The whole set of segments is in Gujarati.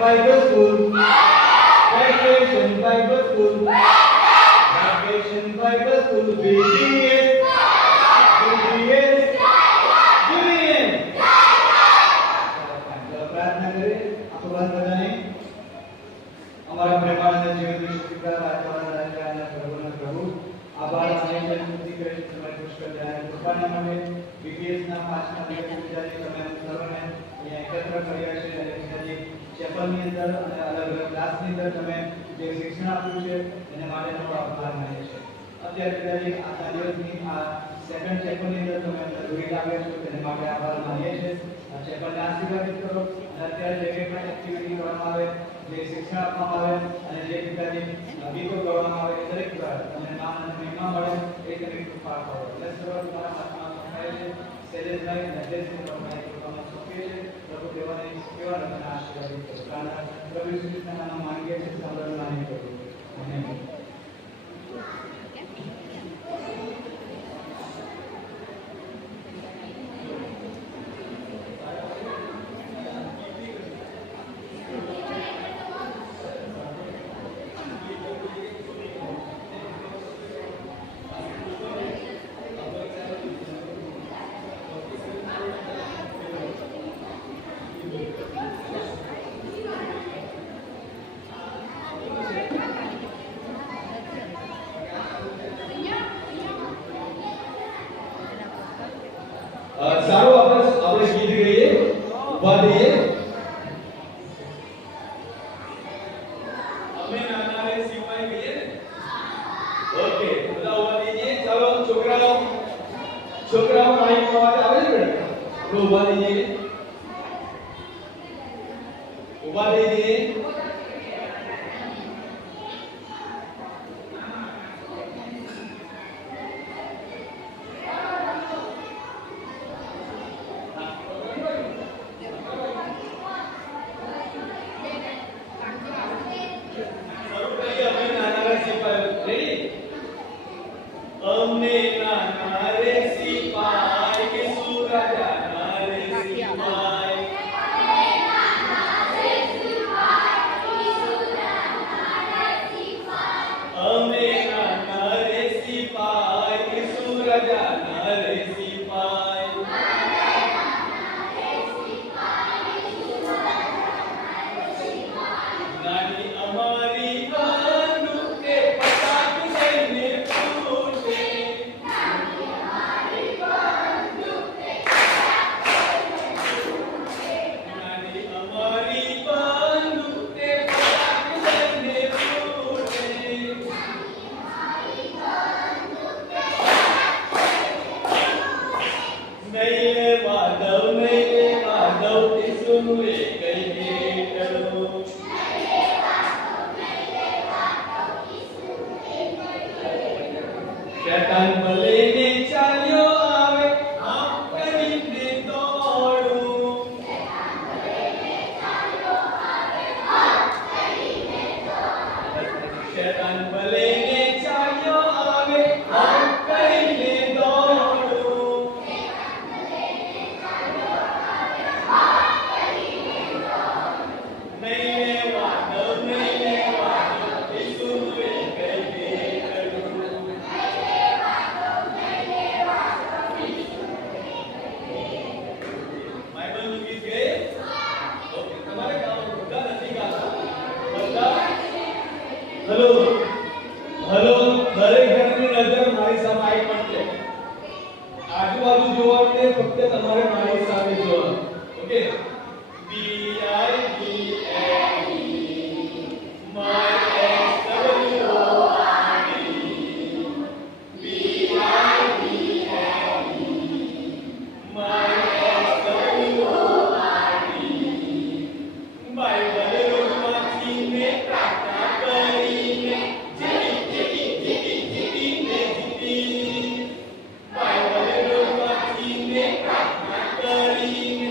Bible School. Vacation Bible School. Vacation Bible School. VBS. VBS. VBS. चलो प्रार्थना करें आपको बात बताने हमारा प्रेमानंद जीवन की शुक्रिया राजवाड़ा राजा प्रभु प्रभु आभार माने છે સ્તુતિ કરે છે તમારી પુષ્કળ દયા કૃપાના માટે VBS ના પાંચમા દિવસે વિચારી તમે સર્વને અહીંયા એકત્ર કર્યા છે અને વિચારી ચેપલની અંદર અને અલગ અલગ ક્લાસની અંદર તમે જે શિક્ષણ આપ્યું છે એને માટે તમારો આભાર માનીએ છીએ અત્યારે વિચારી આ દિવસની આ સેકન્ડ ચેપલની અંદર તમે જોડી લાવ્યા છો તેને માટે આભાર માનીએ છીએ ચેપલને આશીર્વાદિત કરો અને અત્યારે જે કંઈ પણ એક્ટિવિટી કરવામાં આવે જે શિક્ષણ આપવામાં આવે અને જે પ્રકારની ગીતો ગાવામાં આવે એ દરેક તમને નામ અને મહિમા મળે એ તમે કૃપા કરો એટલે સર્વ તમારા હાથમાં સોંપાય છે શૈલેષભાઈ અને દેશની તમારી કૃપામાં સોંપીએ છે પ્રભુ દેવાની સેવા અને આશીર્વાદિત કરો પ્રાર્થના પ્રભુ ઈસુ ખ્રિસ્તના નામમાં માંગીએ છીએ સાંભળવા માની કરો આમેન સારું આપણે ગીત ગઈએ ઉભા રહીએ અમે નાના રે સિવાય ગઈએ ઓકે બધા ઉભા રહીએ ચાલો છોકરાઓ માઈક અવાજ આવે છે બેટા ઉભા રહીએ અમને નાના રે સિપાઈ કે સુરાજા ના રે સિપાઈ અમે નાના રે સિપાઈ કે સુરાજા ના રે સિપાઈ નાની અમારી બંદૂક કે પતાક લઈને ફૂટે નાની અમારી બંદૂક કે પતાક લઈને ફૂટે નહીં લે માધવ તે સુન લે કઈ બેટલો શૈતાન ભલે ને ચાલ્યો આવે આમ કરીને દોડું શૈતાન ભલે ને ચાલ્યો આવે આમ કરીને દોડું નહીં લે વાદળ એ સુન લે કઈ બેટલું બાઇબલનું ગીત ગયે ઓકે તમારે ગાવાનું બધા નથી ગાતા બધા હેલો દરેક જણની નજર મારી સામે આવી પડશે આજુબાજુ જોવાનું નહીં ફક્ત તમારે મારી સામે જોવાનું okay B I B L my S W O R D B I B L my S W O R D Bible રોજમાંથી મેં પ્રાર્થના કરીને બાઇબલ રોજમાંથી મેં પ્રાર્થના કરીને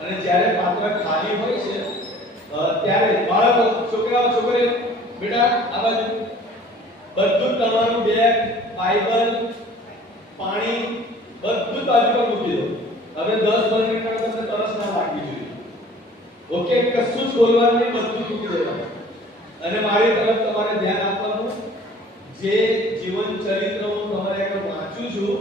અને જ્યારે પાત્ર ખાલી હોય છે ત્યારે બાળકો, છોકરાઓ, છોકરીઓ, બેટા આ બાજુ બધું તમારું બેગ, બાઇબલ, પાણી બધું બાજુ પર મૂકી દો. હવે 10-15 મિનિટ તમને તરસ ના લાગવી જોઈએ. ઓકે, કશું જ બોલવાનું નહીં, બધું મૂકી દેવાનું. અને મારી તરફ તમારે ધ્યાન આપવાનું. જે જીવન ચરિત્ર હું તમારે આગળ વાંચું છું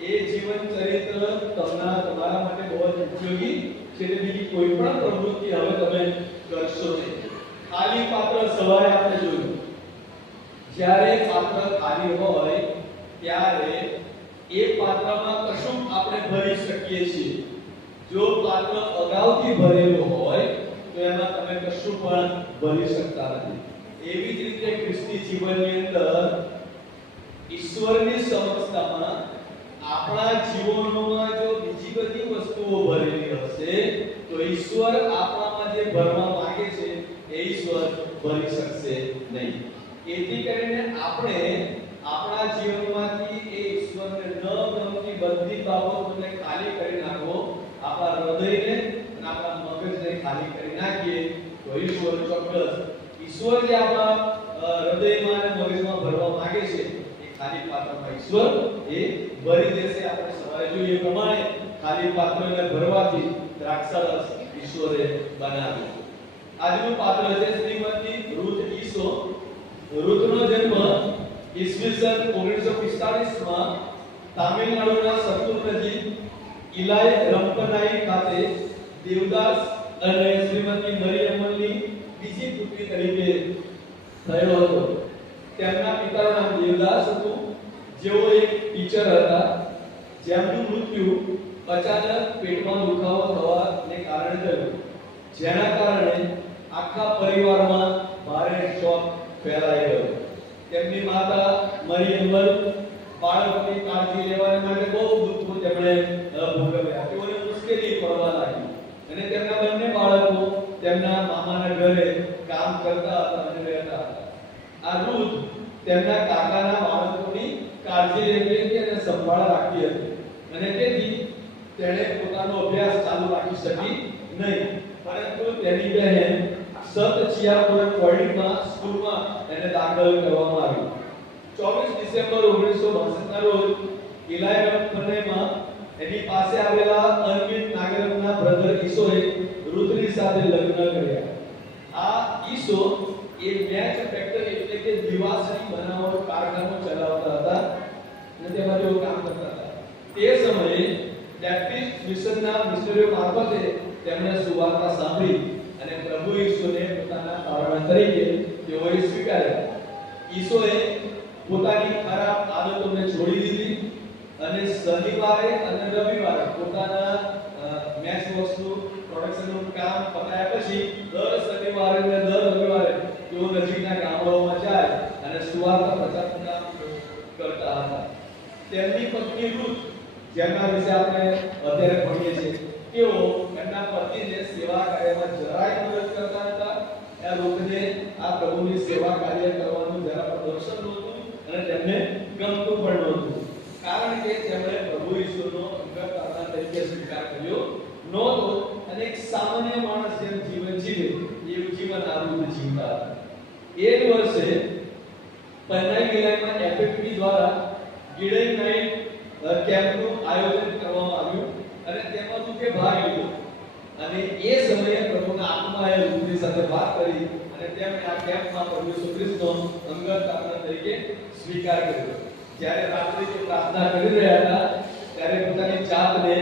એ જીવન ચરિત્ર તમારા માટે બહુ જ ઉપયોગી છે. એટલે બીજી કોઈ પણ પ્રવૃત્તિ હવે તમે કરશો નહીં. ખાલી પાત્ર સવારે આપણે જોયું, જ્યારે પાત્ર ખાલી હોય ત્યારે એ પાત્રમાં કશું આપણે ભરી શકીએ છીએ. જો પાત્ર અગાઉથી ભરેલું હોય તો એમાં તમે કશું પણ ભરી શકતા નથી. એવી જ રીતે ખ્રિસ્તી જીવનની અંદર ઈશ્વરની સમક્ષતામાં આપણા જીવનોમાં જો બીજી બધી વસ્તુઓ ભરેલી હશે તો ઈશ્વર આપણામાં જે ભરવા માંગે છે એ ઈશ્વર ભરી શકશે નહીં. એથી કરીને આપણે આપણા જીવનમાંથી એ ઈશ્વરને ન ગમતી બધી બાબતોને ખાલી કરી નાખો. આપણા હૃદયને અને આપણા મગજને ખાલી કરી નાખીએ તો ઈશ્વર ચોક્કસ ઈશ્વર જે આપણા હૃદયમાં અને મગજમાં ભરવા માંગે છે એ ખાલી પાત્રમાં ઈશ્વર એ ભરી દેશે. આપણે સવારે જોઈએ પ્રમાણે ખાલી પાત્રને ભરવાથી દ્રાક્ષરસ ઈશ્વરે બનાવ્યો. આજનું પાત્ર છે શ્રીમતી રૂથ ઈસો. રૂથનો જન્મ ઈસવીસન 1945 માં તામિલનાડુના સત્તુર નજીક ઇલાય રંપનાઈ ખાતે દેવદાસ અને શ્રીમતી મરિયમ્મની બીજી પુત્રી તરીકે થયો હતો. તેમના પિતાનું નામ દેવદાસ હતું, જેઓ એક ટીચર હતા. જેમનું મૃત્યુ અચાનક પેટમાં દુખાવો થવાને કારણે થયું, જેના કારણે આખા પરિવારમાં ભારે શોક ફેલાઈ ગયો. તેમની માતા મરિયમ્મલ બાળકની કાળજી લેવા માટે બહુ દુઃખો તેમણે ભોગવ્યા. તેઓને મુશ્કેલી પડવા લાગી અને તેમના બંને બાળકો તેમના મામાના ઘરે કામ કરતા હતા અને રહેતા હતા. આ રૂથ તેમના કાકાના બાળકોની કાળજી લેતી હતી અને સંભાળ રાખતી હતી અને તેથી તેણે પોતાનો અભ્યાસ ચાલુ રાખી શકી નહીં. પરંતુ તેની બહેન સત ચિયાપુરમ કોલેજમાં સ્કૂલમાં એને દાખલ કરવામાં આવી. 24 ડિસેમ્બર 1962 ના રોજ ઇલાયરમ્પનેમાં એની પાસે આવેલા અરવિંદ નાગરમના બ્રધર ઈસોએ રૂથની સાથે લગ્ન કર્યા. આ ઈસો એ મેચ ફેક્ટરી એટલે કે દિવાસળી બનાવવાનો કારખાનો ચલાવતા હતા અને તેમાં તેઓ કામ કરતા હતા. તે સમયે બેપ્ટિસ્ટ મિશનના મિશનરીઓ મારફતે તેમણે સુવાર્તા સાંભળી અને પ્રભુ ઈસુને પોતાના તારણા તરીકે તેઓએ સ્વીકાર્યા. ઈસોએ પોતાની ખરાબ આદતોને છોડી દીધી અને શનિવારે અને રવિવારે પોતાના મેચ બોક્સનું પ્રોડક્શનનું કામ પતાયા પછી દર શનિવારે અને દર રવિવારે તેઓ નજીકના ગામડાઓમાં જાય અને સુવાર્તા પ્રચારનું કામ કરતા હતા. તેમની પત્ની રૂથ, જેના વિશે આપણે અત્યારે ભણીએ છીએ, તેઓ એમના પતિને સેવા કાર્યમાં જરાય મદદ કરતા હતા. આ રૂથને આ પ્રભુની સેવા કાર્ય કરવાનું જરા પ્રદર્શન નહોતું અને તેમને ગમતું પણ નહોતું, કારણ કે તેમણે પ્રભુ ઈસુનો અંગત તરીકે સ્વીકાર કર્યો નહોતો અને એક સામાન્ય માણસ જેમ જીવન જીવે એવું જીવન આ રૂથ જીવતા હતા. એ જ વર્ષે પન્નાઈ વિલાયમાં એફએફપી દ્વારા ગિડઈ નાઇટ કેમ્પનું આયોજન કરવામાં આવ્યું અને તેમાં રૂથે ભાગ લીધો અને એ સમયે પ્રભુના આત્માએ રૂથની સાથે વાત કરી અને તેમણે આ કેમ્પમાં પ્રભુ ઈસુ ખ્રિસ્તનો અંગત આપણા તરીકે સ્વીકાર કર્યો. જ્યારે રાત્રે તે પ્રાર્થના કરી રહ્યા હતા ત્યારે પોતાની જાતને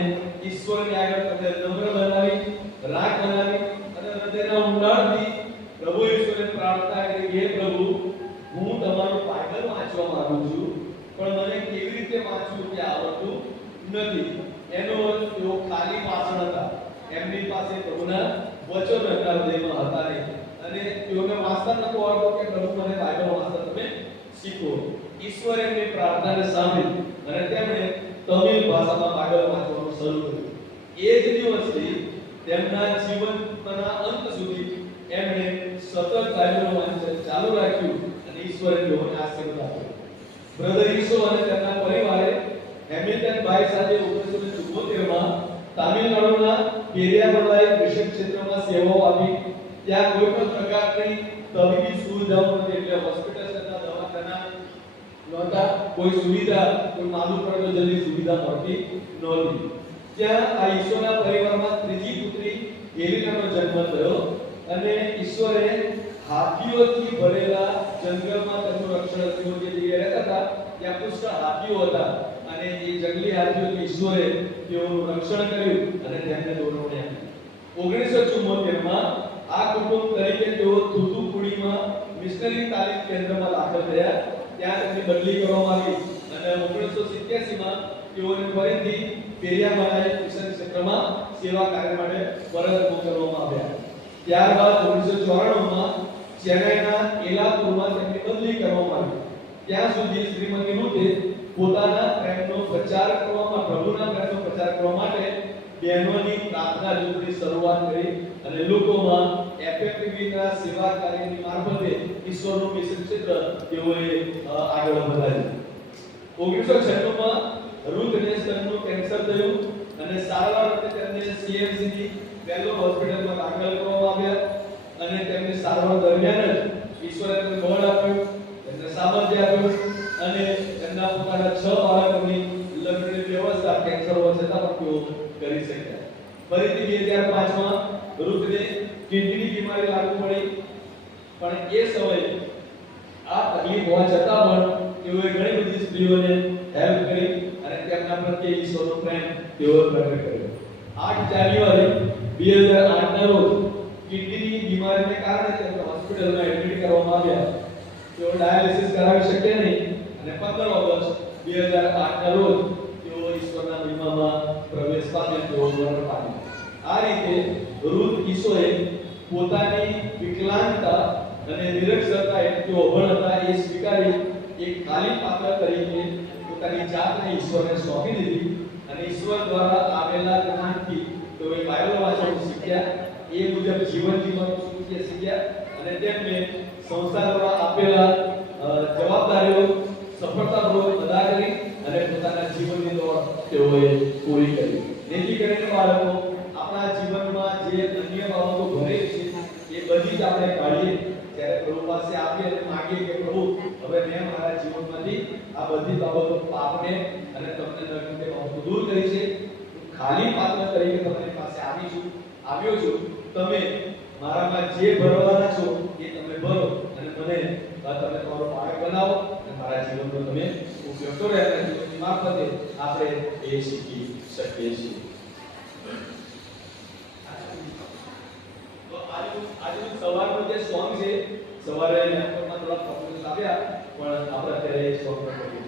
ઈશ્વરની આગળ પોતે નમ્ર બનાવી, રાખ બનાવી અને હૃદયના ઊંડાણથી પ્રભુ ઈસુને પ્રાર્થના કરી, હે પ્રભુ, હું તમારું બાઇબલ વાંચવા માંગુ છું પણ મને કેવી રીતે વાંચવું તે આવડતું નથી. એનો અર્થ તેઓ ખાલી પાષણ હતા. એમની પાસે પ્રભુના વચનો એમના હૃદયમાં હતા નહીં અને તેઓને વાંચતા નહોતું આવડતું કે પ્રભુ મને બાઇબલ વાંચતા તમે શીખો. ઈશ્વરે એમની પ્રાર્થનાને સાંભળી અને તેમણે તમિલ ભાષામાં બાઇબલ વાંચવાનું શરૂ કર્યું. એ જ દિવસથી તેમના જીવનના અંત સુધી એમણે સતત બાઇબલ વાંચન ચાલુ રાખ્યું અને ઈશ્વરે તેઓને આશીર્વાદ આપ્યો. બ્રધર ઈસો અને તેમના પરિવારે હેમિલ્ટન બાય સાથે 1974 માં તામિલનાડુના પેરિયાર પેરિયામલાઈ મિશન ક્ષેત્રમાં સેવાઓ આપી. ત્યાં કોઈ પણ પ્રકારની તબીબી સુવિધાઓ નથી, એટલે હોસ્પિટલ તથા દવાખાના નહોતા, કોઈ સુવિધા, કોઈ માલુમ પડે તો જલ્દી સુવિધા મળતી નહોતી. ત્યાં આ ઈશ્વરના પરિવારમાં ત્રીજી પુત્રી એલિનાનો જન્મ થયો અને ઈશ્વરે હાથીઓથી ભરેલા જંગલમાં તેમનું રક્ષણ કર્યું. જે જગ્યાએ રહેતા હતા ત્યાં પુષ્કળ હાથીઓ હતા અને એ જંગલી હાથીઓથી ઈશ્વરે તેઓનું રક્ષણ કર્યું અને તેમને દોરવણી આપી. 1974માં આ કુટુંબ તરીકે તેઓ થુથુકુડીમાં મિશનરી તાલીમ કેન્દ્રમાં દાખલ થયા. ત્યાં તેમની બદલી કરવામાં આવી અને 1987માં તેઓને ફરીથી પેરિયામલાઈ મિશન ક્ષેત્રમાં સેવા કાર્ય માટે પરત મોકલવામાં આવ્યા. ત્યારબાદ 1994માં ચેન્નાઈના એલાપુરમાં તેમની બદલી કરવામાં આવી. ત્યાં સુધી શ્રીમતી રૂથે પોતાના પ્રેમનો પ્રચાર કરવામાં, પ્રભુના પ્રેમનો પ્રચાર કરવા માટે બહેનોની પ્રાર્થના જૂથની શરૂઆત કરી અને લોકોમાં એફએફપીના સેવા કાર્યની મારફતે ઈશ્વરનું મિશન ક્ષેત્ર તેઓએ આગળ વધાર્યું. 1996માં રૂથને સ્તનનું કેન્સર થયું અને સારવાર માટે તેમને સીએમસીની વેલ્લો હોસ્પિટલમાં દાખલ કરવામાં આવ્યા અને તેમની સારવાર દરમિયાન જ ઈશ્વરે તેમને બળ આપ્યું, તેમને સામર્થ્ય આપ્યું અને તેમના પોતાના 6 બાળકોની લગ્નની વ્યવસ્થા કેન્સર હોવા છતાં પણ તેઓ કરી શક્યા. ફરીથી 2005માં રૂથને કિડનીની બીમારી લાગુ પડી, પણ એ સમયે આ તકલીફ હોવા છતાં પણ તેઓએ ઘણી બધી સ્ત્રીઓને હેલ્પ કરી અને તેમના પ્રત્યે ઈશ્વરનો પ્રેમ તેઓએ પ્રગટ કર્યો. 8 જાન્યુઆરી 2008ના રોજ કિડનીની બીમારીને કારણે તેમને હોસ્પિટલમાં એડમિટ કરવામાં આવ્યા. તેઓ ડાયાલિસિસ કરાવી શક્યા નહીં અને 15 ઓગસ્ટ 2008ના રોજ તેઓ ઈશ્વરના મહિમામાં પ્રવેશ પામ્યા, તેઓ મરણ પામ્યા. આ રીતે રૂથ ઈશ્વરે પોતાની વિકલાંગતા અને નિરક્ષરતા, એટલે તેઓ અભણ હતા, એ સ્વીકારી એક ખાલી પાત્ર તરીકે પોતાની જાતને ઈશ્વરને સોંપી દીધી અને ઈશ્વર દ્વારા આવેલા જ્ઞાનથી તેઓએ બાઇબલ વાંચવાનું શીખ્યા, એ મુજબ જીવન જીવવાનું શીખ્યા અને તેમને સંસ્થા દ્વારા આપેલા જવાબદારીઓ સફળતાપૂર્વક અદા કરી અને પોતાના જીવનની દોડ તેઓએ પૂરી કરી. જેથી કરીને બાળકો, આપણા જીવનમાં જે અન્ય બાબતો ભરેલી છે એ બધી જ આપણે કાઢીએ, જ્યારે પ્રભુ પાસે આપીએ અને માંગીએ કે પ્રભુ હવે મેં મારા જીવનમાંથી આ બધી બાબતો, પાપને અને તમને નરકની બાબતો દૂર કરી છે, ખાલી પાત્ર તરીકે તમારી પાસે આવ્યો છું, તમે મારામાં જે ભરવાના છો એ તમે ભરો અને મને તમે તમારો બાળક બનાવો અને મારા જીવનનો તમે ઉપયોગ કરો. અને જીવનની મારફતે આપણે એ શીખી શકીએ છીએ. તો આજનું સવારનું જે સોંગ છે, સવારે લેપટોપમાં થોડા પ્રોબ્લેમ્સ આવ્યા, પણ આપણે અત્યારે એ સોંગ પર કરીએ.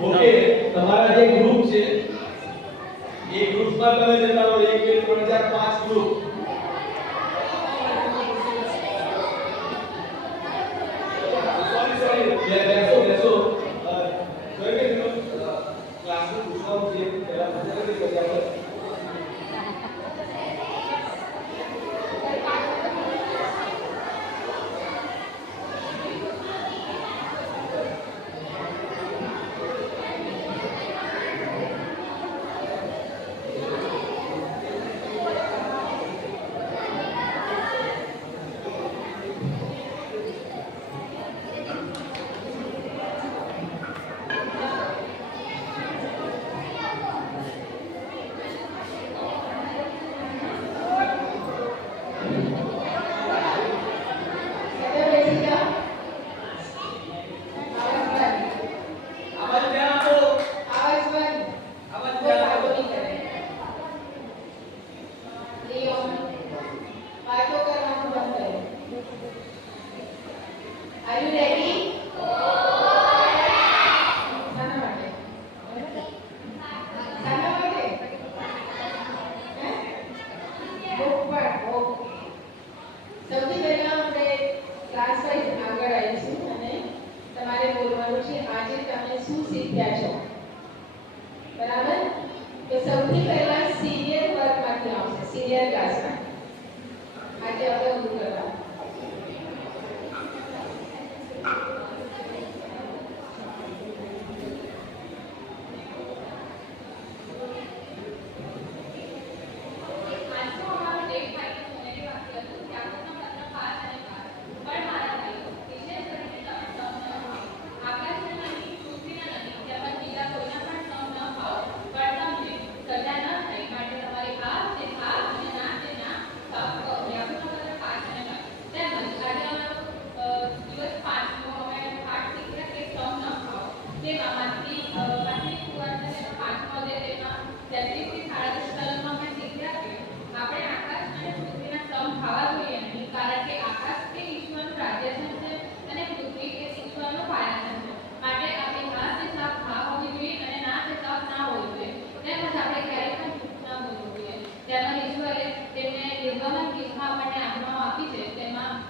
ઓકે તમારા જે ગ્રુપ છે એ ગ્રુપમાં તમે જતા રહો 1 2 3 4 5 ગ્રુપ સોરી બેસો જોઈ કે ક્લાસમાં પૂછવાનું છે પહેલા પૂછવાનું છે પછી આપણે સૌથી પહેલા આપણે ક્લાસ વાઇઝ આગળ આવીશું અને તમારે બોલવાનું છે આજે તમે શું શીખ્યા છો બરાબર તો સૌથી પહેલા સિનિયર વર્ગમાંથી આવશે સિનિયર ક્લાસમાં આજે આપણે ઊભું કરવા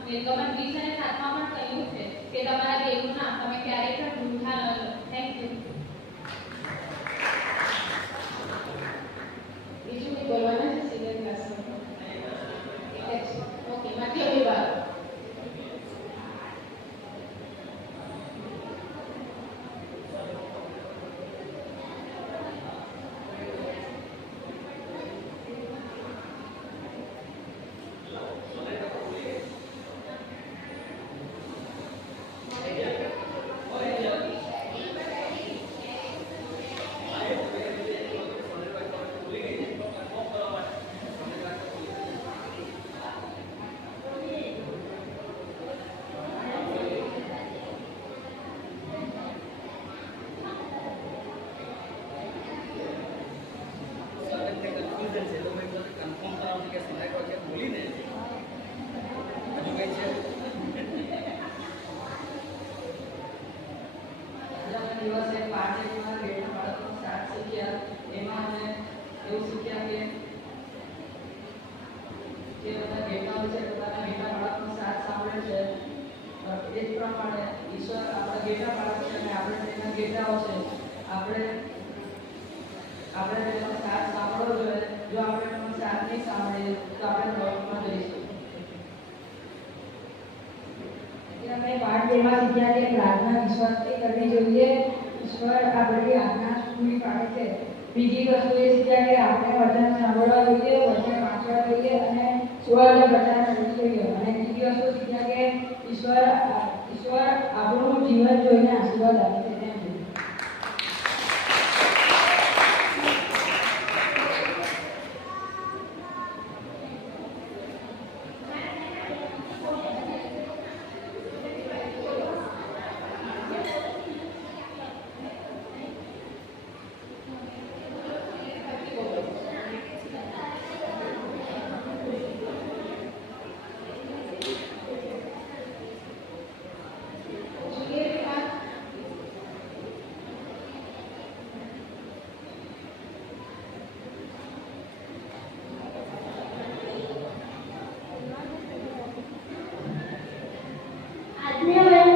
નિર્ગમન 20 અને 7 માં પણ કહ્યું છે કે તમારા દેવનું નામ તમે ક્યારેય પણ ભૂલતા ન લો થેન્ક યુ બીજું કંઈ બોલવાના છે સિનિયર ક્લાસમાં ઓકે માધ્ય વિભાગ દિવસે 5 માં ગેટના બાળકોનો સાથ શીખ્યા એમાં અમે એવું શીખ્યા કે જે બધા ગેટના હોય છે પોતાના ગેટના બાળકોનો સાથ સાંભળે છે એ જ પ્રમાણે ઈશ્વર આપણા ગેટના બાળકો છે અને આપણે તેના ગેટાઓ છે આપણે તેનો સાથ સાંભળવો જોઈએ જો આપણે તેનો સાથ નહીં સાંભળીએ તો આપણે પ્રોબ્લેમમાં જઈશું અમે પાઠ 2 માં શીખ્યા કે પ્રાર્થના વિશ્વાસથી કરવી જોઈએ ઈશ્વર આપણી આજ્ઞા પૂરી પાડે છે બીજી વસ્તુ એ શીખ્યા કે આપણે વચન સાંભળવા જોઈએ વચન વાંચવા જોઈએ અને સ્વર્ગ પ્રચાર કરવો જોઈએ અને ત્રીજી વસ્તુ શીખ્યા કે ઈશ્વર આપણું જીવન જોઈને આશીર્વાદ આપે છે Yeah.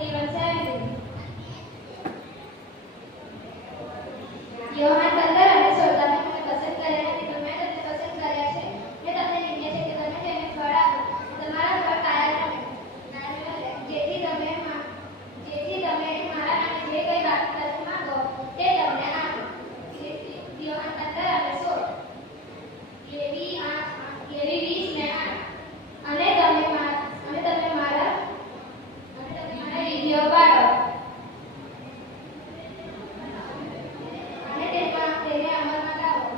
51:17. યોહાન 15 અને 16 તમે પસંદ કર્યા નથી, તમે તમને પસંદ કર્યા છે. મેં તમને લીધા છે કે તમે તેને ફળ આપો, તમારા ફળ કાયા રહે, જેથી તમે મારા નામે જે કંઈ પ્રાર્થના માંગો તે તમને આપો. યોહાન 15 અને 16. લેવી 20:8. અને તમે મારા વિધિઓ પાળો અને તેને અમલમાં લાવો.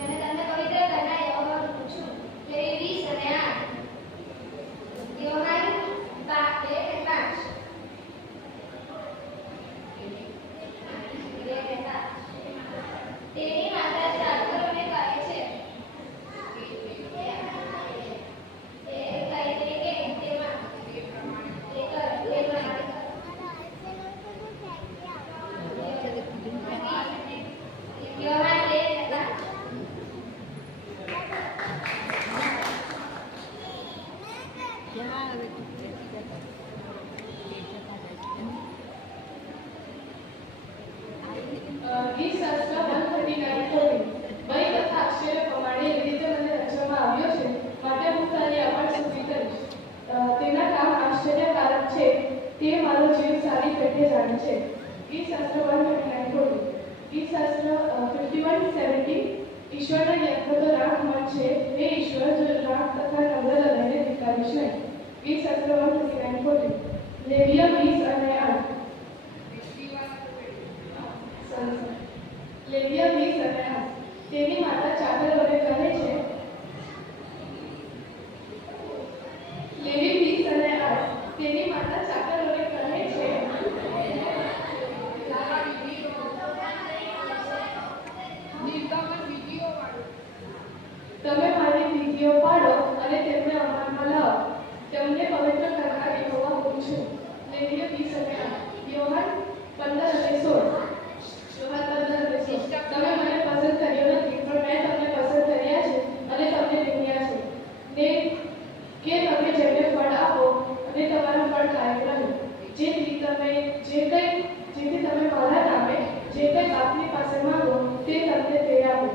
અને તમને પવિત્ર કરનાર યહોવા છું. લેવી 20 અને 8. યોહાન 2 અને 5. તેની માતા ચાકરોને કહે છે ગીતશાસ્ત્ર 139:14. વહી તથા અક્ષરે પ્રમાણે એવી રીતે મને રચવામાં આવ્યો છે, માટે હું તારી આભાર સ્તુતિ કરીશ. તેના કામ આશ્ચર્યકારક છે, તે મારો જીવ સારી પેટે જાણે છે. ગીતશાસ્ત્ર 139:14. ગીતશાસ્ત્ર 51:17. ઈશ્વરના યજ્ઞ તો રાખ મન છે, હે ઈશ્વર, જો રાખ તથા નમ્ર હૃદયને ધિક્કારીશ નહીં. ગીતશાસ્ત્ર 139:14. લેવીય 20 અને 8. લેવીય 20 અને 8. તેની માતા ચાકરોને કહે છે. લેવી 20 અને 8. તેની માતા ચાકરોને કહે છે. તમે મારી વિધિઓ પાડો અને તેમને અમલમાં લાવો. તેમને પવિત્ર કરનાર યહોવા હું છું. લેવીય 20 અને 8. યોહાન 15 અને 16. યોહાન 15 અને 16. તમે મને પસંદ કર્યો નથી, પણ મેં તમને પસંદ કર્યા છે અને તમને નીમ્યા છે, ને કે તમે જેને ફળ આપો અને તમારા ફળ કાયમ રહે, જેથી તમે મારા નામે જે કંઈ આપની પાસે માંગો તે તમને તે આપો.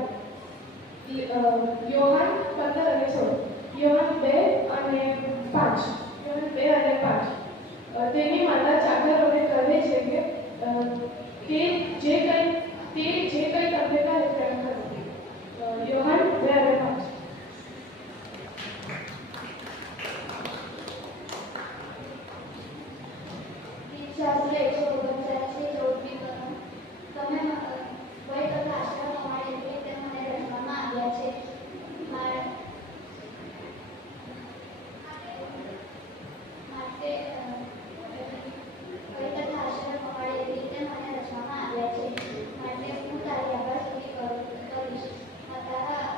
યોહાન 15 અને 16. યોહાન 2 અને 5. યોહાન 2 અને 5. તેની માતા ચાકરોને કહે છે કે તે જે કંઈ તમને કહે તેમ કરો. યોહાન 2 અને 5. ગીતશાસ્ત્ર 139:14. તમે વય તથા આશ્રમ પ્રમાણે એવી રીતે મને રચવામાં આવ્યા છે. માટે વય તથા આશ્રમ પ્રમાણે એવી રીતે મને રચવામાં આવ્યા છે, માટે હું તારી આભાર સ્તુતિ કરીશ. તારા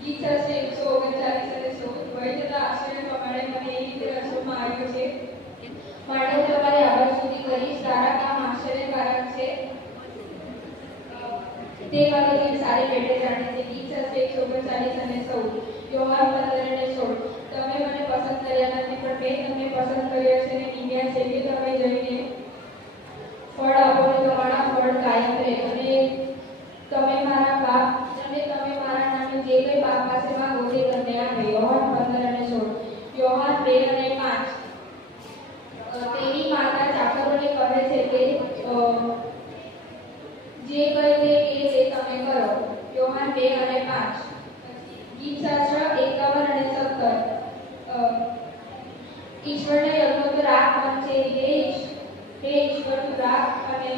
ગીતશાસ્ત્ર 139 અને 16. વય તથા આશ્ચર્ય પ્રમાણે મને એ રીતે રચવામાં આવ્યો છે, માટે હું તમારી આભાર સ્તુતિ કરીશ. તારા કામ આશ્ચર્યકારક છે, તે મારો જીવ સારી પેટે જાણે છે. ગીતશાસ્ત્ર 139 અને 16. યોહાન 15 અને 16. તમે મને પસંદ કર્યા નથી, પણ મેં તમને પસંદ કર્યા છે અને નીમ્યા છે, કે તમે જઈને ફળ આપો અને તમારા ફળ કાયમ રહે, અને તમે મારા નામે જે કંઈ બાપ પાસે માંગો તે તમને આપે. યોહાન 15 અને 16. યોહાન 2 અને 5. તેની માતા ચાકરોને કહે છે કે જે કંઈ તે તમે કરો. યોહાન 2 અને 5. ગીતશાસ્ત્ર 51 અને 17. ઈશ્વરના યજ્ઞ તો રાખ મન છે, હે ઈશ્વર તું રાખ અને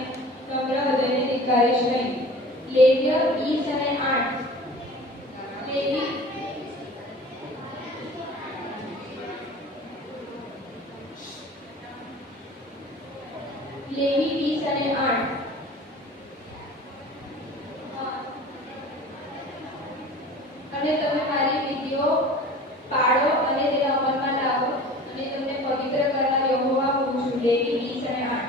સ્વીકારીશ નહીં. લેવ્ય 20 અને 8. લેવી લેવી 20 અને 8. અને તમે મારી વિધિઓ પાળો અને તેને અમલમાં લાવો અને તમને પવિત્ર કરનાર યહોવા હું છું. લેવી 20 અને 8.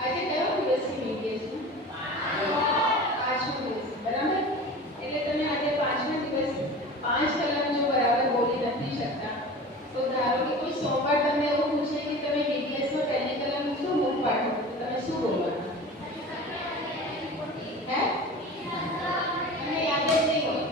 આજે કયો દિવસની મીટિંગ છે? પાંચમો દિવસ, બરાબર? એટલે તમે આજે પાંચમા દિવસ 5 કલાક જો બરાબર બોલી નથી શકતા તો ધારો કે કોઈ સોમવાર તમને એવું પૂછે કે તમે બીટીએસમાં પહેલી કલાક શું બુક પાઠવો તો તમે શું બોલવાનું? હે? અને યાદ જ નહીં હોય.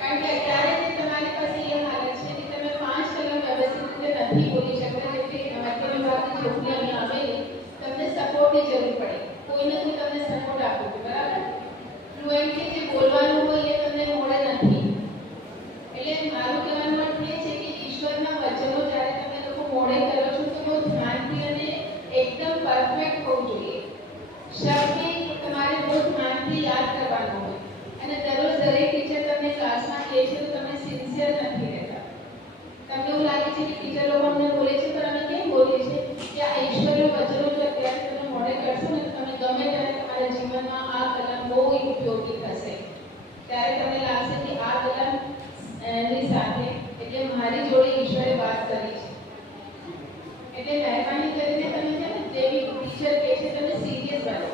કારણ કે અત્યારે જે તમારી પાસે એ હાલત છે કે તમે 5 કલાક વ્યવસ્થિત રીતે નથી બોલી શકતા. જેમ કે મધ્ય વિભાગની છોકરી અહીંયા આવેલી, તમને સપોર્ટની જરૂર પડે. કોઈને કોઈ તમને સપોર્ટ આપો છો, બરાબર? ફ્લુએન્ટલી જે બોલવાનું હોય એ તમને મળે નથી. એટલે મારું કહેવાનો અર્થ એ છે કે ઈશ્વરના વચનો જ્યારે તમે લોકો મોડે કરો છો તો બહુ ધ્યાનથી અને એકદમ પરફેક્ટ હોવું જોઈએ. શબ્દ તમારે બહુ ધ્યાનથી યાદ કરવાનો હોય. અને દરરોજ દરેક ટીચર તમને ક્લાસમાં કહે છે તો તમે સિન્સિયર નથી રહેતા. તમને એવું લાગે છે કે ટીચર લોકો અમને બોલે છે પણ અમે કેમ બોલીએ છીએ કે આ ઈશ્વરના વચનો જો અત્યારે તમે મોડે કરશો ને તો તમે ગમે ત્યારે તમારા જીવનમાં આ કલમ બહુ ઉપયોગી થશે. ત્યારે તમને લાગશે કે આ કલમ ની સાથે એટલે મારી જોડે ઈશ્વરે વાત કરી છે. એટલે મહેરબાની કરીને તમે છે ને જેવી ટીચર કહે છે તમે સિરિયસ બનો.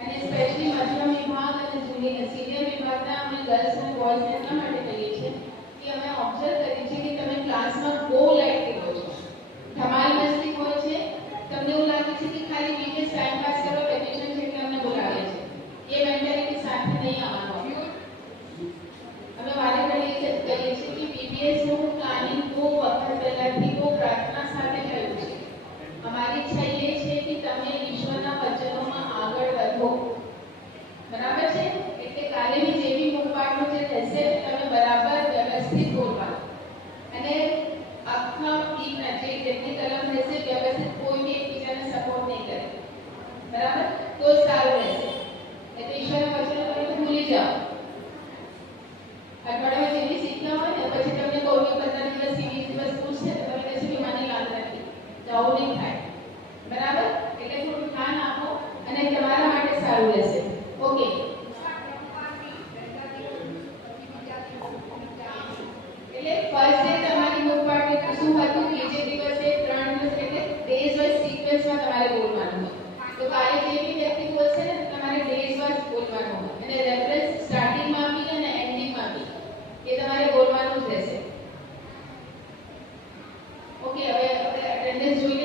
અને સ્પેશિયલી મધ્યમ વિભાગ અને જુનિયર સિનિયર વિભાગના અમે ગર્લ્સ અને બોયઝને એટલા માટે કહીએ છીએ કે અમે ઓબ્ઝર્વ કરીએ છીએ કે તમે ક્લાસમાં બહુ લાઇટ કરો છો. ધમાલ મસ્તી હોય છે. તમને એવું લાગે છે કે ખાલી બીજે ટાઈમ પાસ કરો, વેકેશન છે એટલે અમને બોલાવે છે. એ મેન્ટાલિટી સાથે નહીં આવવાનું. અમે વારે ઘડીએ કહીએ છીએ કે બીબીએસનું પ્લાનિંગ બહુ વખત પહેલાથી બહુ પ્રાર્થના સાથે થયું છે. અમારી ઈચ્છા એ છે કે તમે ઈશ્વરના વચનોમાં આગળ વધો, બરાબર છે? એટલે કાલે બી જે બી મુખપાઠનો જે રહેશે તમે બરાબર વ્યવસ્થિત બોલવાનું. અને આખા ટીમના જે જેટલી કલમ રહેશે વ્યવસ્થિત કોઈ બી એકબીજાને સપોર્ટ નહીં કરે, બરાબર? તો સારું રહેશે. એટલે ઈશ્વરના વચનો તમે તો ભૂલી જાઓ. અઠવાડિયામાં જેટલી શીખ્યા હોય ને પછી તમને કોઈ 15 દિવસ 20 દિવસ પૂછશે તો તમે કહેશો કે મને યાદ નથી, જવું નહીં થાય, બરાબર? એટલે થોડું ધ્યાન આપો અને તમારા માટે સારું રહેશે. ઓકે. એટલે ફર્સ્ટ ડે તમારી બુક પાર્ટી શું હતું? બીજે દિવસે 3 દિવસ એટલે ડેઝ વાઇઝ સિક્વન્સમાં તમારે બોલવાનું હોય. તો કાલે જે બી વ્યક્તિ બોલશે ને તમારે ડેઝ વાઇઝ બોલવાનું હોય. અને રેફરન્સ સ્ટાર્ટિંગમાં બી અને એન્ડિંગમાં બી એ તમારે બોલવાનું જ રહેશે. ઓકે, હવે આપણે અટેન્ડન્સ જોઈએ.